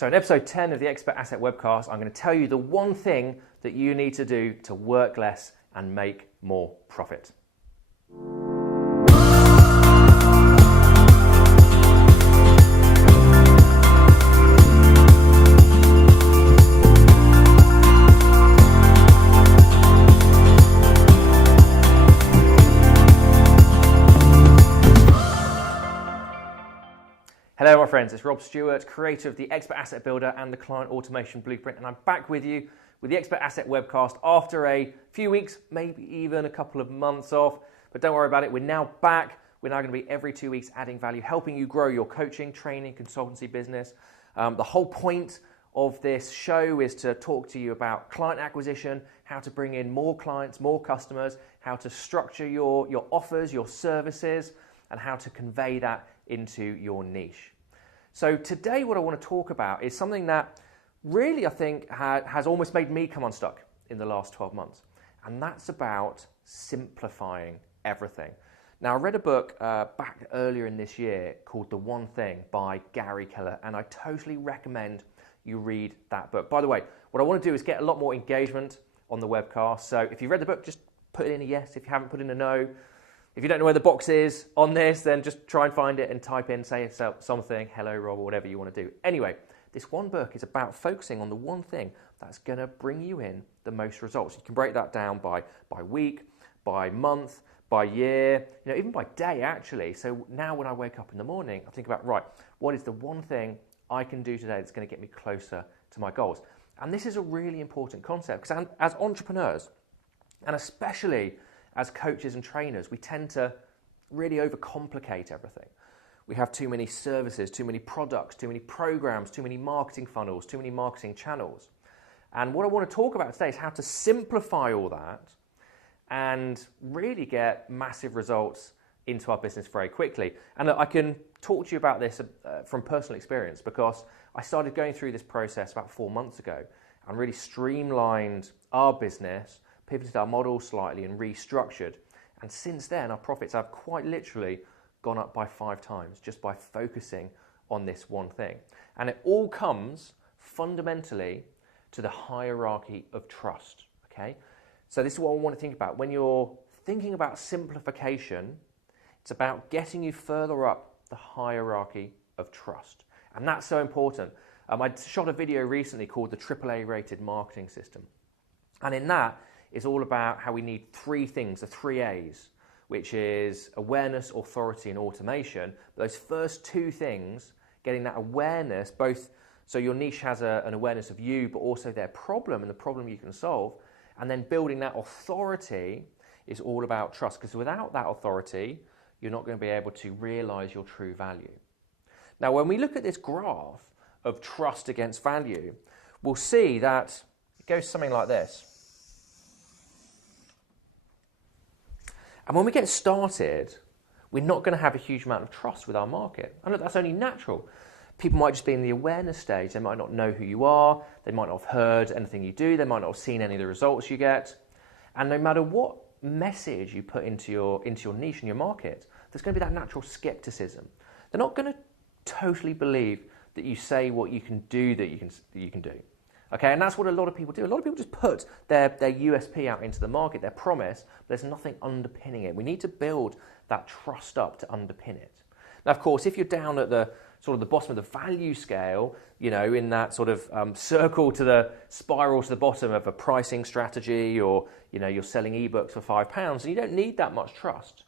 So in episode 10 of the Expert Asset Webcast, I'm going to tell you the one thing that you need to do to work less and make more profit. Hello my friends, it's Rob Stewart, creator of the Expert Asset Builder and the Client Automation Blueprint, and I'm back with you with the Expert Asset Webcast after a few weeks, maybe even a couple of months off, but don't worry about it, we're now back. We're now going to be every 2 weeks adding value, helping you grow your coaching, training, consultancy business. The whole point of this show is to talk to you about client acquisition, how to bring in more clients, more customers, how to structure your offers, your services, and how to convey that into your niche. So today what I want to talk about is something that really I think has almost made me come unstuck in the last 12 months. And that's about simplifying everything. Now I read a book back earlier in this year called The One Thing by Gary Keller, and I totally recommend you read that book. By the way, what I want to do is get a lot more engagement on the webcast. So if you read the book, just put in a yes. If you haven't, put in a no. If you don't know where the box is on this, then just try and find it and type in, say something, hello Rob, or whatever you want to do. Anyway, this one book is about focusing on the one thing that's going to bring you in the most results. You can break that down by week, by month, by year, even by day actually. So now when I wake up in the morning, I think about, right, what is the one thing I can do today that's going to get me closer to my goals? And this is a really important concept because as entrepreneurs, and especially as coaches and trainers, we tend to really overcomplicate everything. We have too many services, too many products, too many programs, too many marketing funnels, too many marketing channels. And what I want to talk about today is how to simplify all that and really get massive results into our business very quickly. And look, I can talk to you about this from personal experience because I started going through this process about 4 months ago and really streamlined our business, pivoted our model slightly and restructured. And since then, our profits have quite literally gone up by 5 times just by focusing on this one thing. And it all comes fundamentally to the hierarchy of trust, okay? So this is what I want to think about. When you're thinking about simplification, it's about getting you further up the hierarchy of trust. And that's so important. I shot a video recently called the AAA rated marketing system. And in that, it's all about how we need 3 things, the 3 A's, which is awareness, authority, and automation. But those first 2 things, getting that awareness, both so your niche has an awareness of you, but also their problem and the problem you can solve, and then building that authority is all about trust. Because without that authority, you're not going to be able to realize your true value. Now, when we look at this graph of trust against value, we'll see that it goes something like this. And when we get started, we're not going to have a huge amount of trust with our market. And look, that's only natural. People might just be in the awareness stage. They might not know who you are. They might not have heard anything you do. They might not have seen any of the results you get. And no matter what message you put into your niche and your market, there's going to be that natural skepticism. They're not going to totally believe that you say what you can do that you can do. Okay, and that's what a lot of people do. A lot of people just put their USP out into the market, their promise, but there's nothing underpinning it. We need to build that trust up to underpin it. Now, of course, if you're down at the sort of the bottom of the value scale, in that sort of circle to the spiral to the bottom of a pricing strategy, or you're selling ebooks for £5, and you don't need that much trust.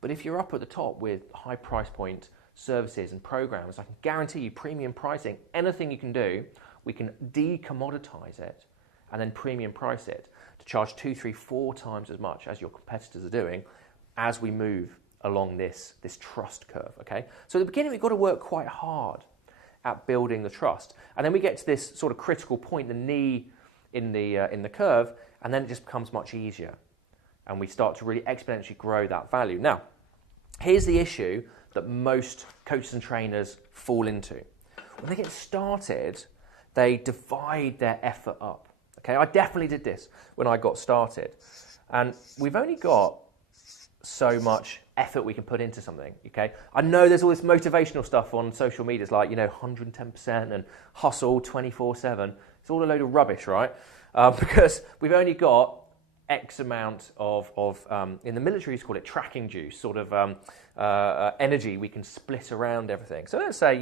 But if you're up at the top with high price point services and programs, I can guarantee you premium pricing, anything you can do, we can de-commoditize it and then premium price it to charge 2, 3, 4 times as much as your competitors are doing as we move along this trust curve, okay? So at the beginning, we've got to work quite hard at building the trust. And then we get to this sort of critical point, the knee in the curve, and then it just becomes much easier. And we start to really exponentially grow that value. Now, here's the issue that most coaches and trainers fall into. When they get started, they divide their effort up. Okay, I definitely did this when I got started. And we've only got so much effort we can put into something, okay? I know there's all this motivational stuff on social media, it's like, 110% and hustle 24/7. It's all a load of rubbish, right? Because we've only got X amount of in the military, you call it tracking juice, sort of energy we can split around everything. So let's say,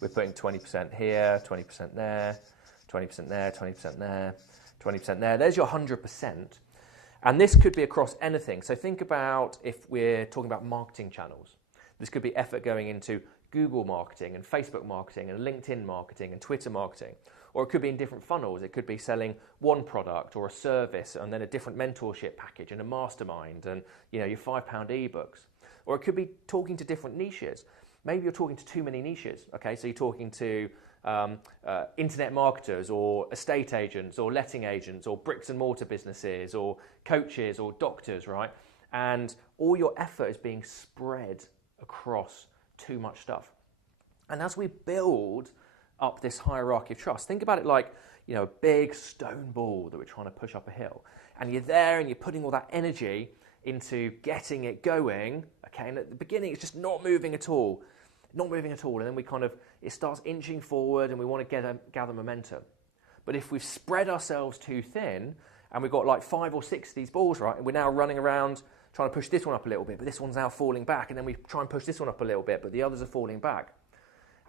we're putting 20% here, 20% there, 20% there, 20% there, 20% there. There's your 100%. And this could be across anything. So think about if we're talking about marketing channels. This could be effort going into Google marketing and Facebook marketing and LinkedIn marketing and Twitter marketing. Or it could be in different funnels. It could be selling one product or a service and then a different mentorship package and a mastermind and your £5 ebooks. Or it could be talking to different niches. Maybe you're talking to too many niches. Okay, so you're talking to internet marketers or estate agents or letting agents or bricks and mortar businesses or coaches or doctors, right? And all your effort is being spread across too much stuff. And as we build up this hierarchy of trust, think about it like a big stone ball that we're trying to push up a hill, and you're there and you're putting all that energy into getting it going, okay, and at the beginning it's just not moving at all, and then it starts inching forward and we want to gather momentum. But if we've spread ourselves too thin and we've got like 5 or 6 of these balls, right, and we're now running around trying to push this one up a little bit, but this one's now falling back, and then we try and push this one up a little bit, but the others are falling back.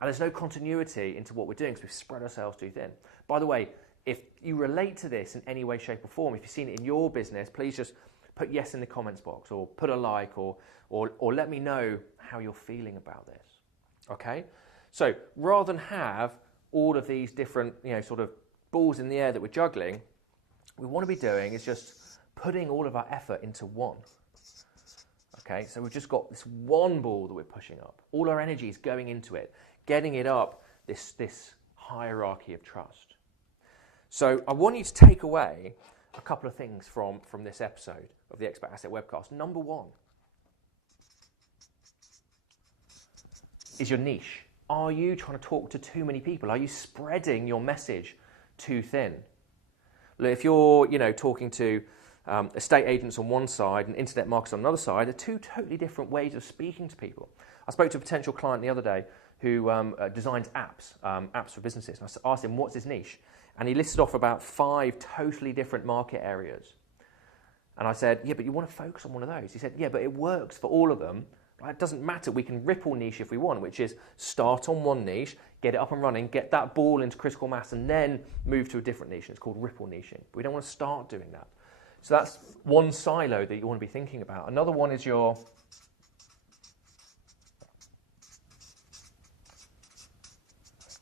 And there's no continuity into what we're doing because we've spread ourselves too thin. By the way, if you relate to this in any way, shape or form, if you've seen it in your business, please just put yes in the comments box or put a like or let me know how you're feeling about this. Okay? So rather than have all of these different, sort of balls in the air that we're juggling, what we want to be doing is just putting all of our effort into one. Okay? So we've just got this one ball that we're pushing up. All our energy is going into it, getting it up this hierarchy of trust. So I want you to take away a couple of things from this episode of the Expert Asset Webcast. Number one is your niche. Are you trying to talk to too many people? Are you spreading your message too thin? If you're, talking to estate agents on one side and internet marketers on another side, they're two totally different ways of speaking to people. I spoke to a potential client the other day who designs apps for businesses. And I asked him, what's his niche? And he listed off about 5 totally different market areas. And I said, yeah, but you want to focus on one of those. He said, yeah, but it works for all of them. It doesn't matter. We can ripple niche if we want, which is start on one niche, get it up and running, get that ball into critical mass, and then move to a different niche. It's called ripple niching. But we don't want to start doing that. So that's one silo that you want to be thinking about. Another one is your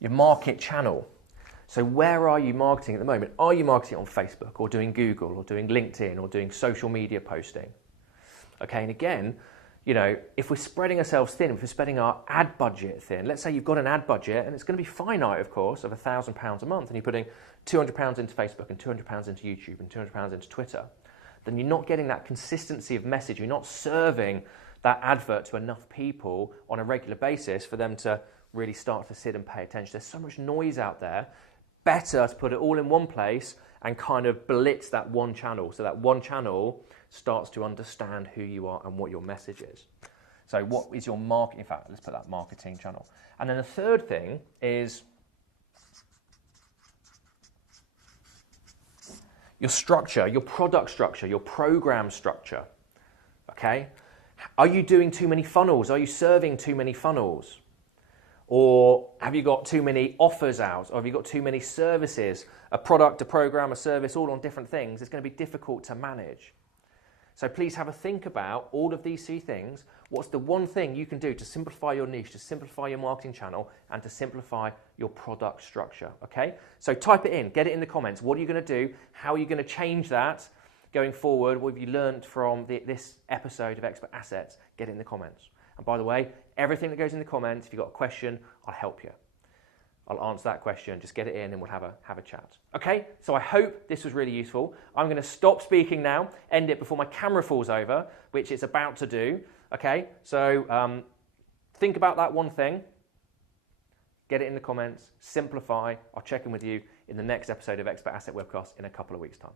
market channel. So where are you marketing at the moment? Are you marketing on Facebook or doing Google or doing LinkedIn or doing social media posting? Okay, and again, if we're spreading ourselves thin, if we're spreading our ad budget thin, let's say you've got an ad budget and it's going to be finite, of course, of £1,000 a month, and you're putting £200 into Facebook and £200 into YouTube and £200 into Twitter, then you're not getting that consistency of message. You're not serving that advert to enough people on a regular basis for them to really start to sit and pay attention. There's so much noise out there. Better to put it all in one place and kind of blitz that one channel, so that one channel starts to understand who you are and what your message is. So what is your market? In fact, let's put that marketing channel. And then the third thing is your structure, your product structure, your program structure. Okay? Are you doing too many funnels? Are you serving too many funnels? Or have you got too many offers out? Or have you got too many services? A product, a program, a service, all on different things. It's going to be difficult to manage. So please have a think about all of these 3 things. What's the one thing you can do to simplify your niche, to simplify your marketing channel, and to simplify your product structure, okay? So type it in, get it in the comments. What are you going to do? How are you going to change that going forward? What have you learned from this episode of Expert Assets? Get it in the comments. And by the way, everything that goes in the comments, if you've got a question, I'll help you. I'll answer that question. Just get it in and we'll have a chat. Okay, so I hope this was really useful. I'm going to stop speaking now, end it before my camera falls over, which it's about to do. Okay, so think about that one thing. Get it in the comments. Simplify. I'll check in with you in the next episode of Expert Asset Webcast in a couple of weeks' time.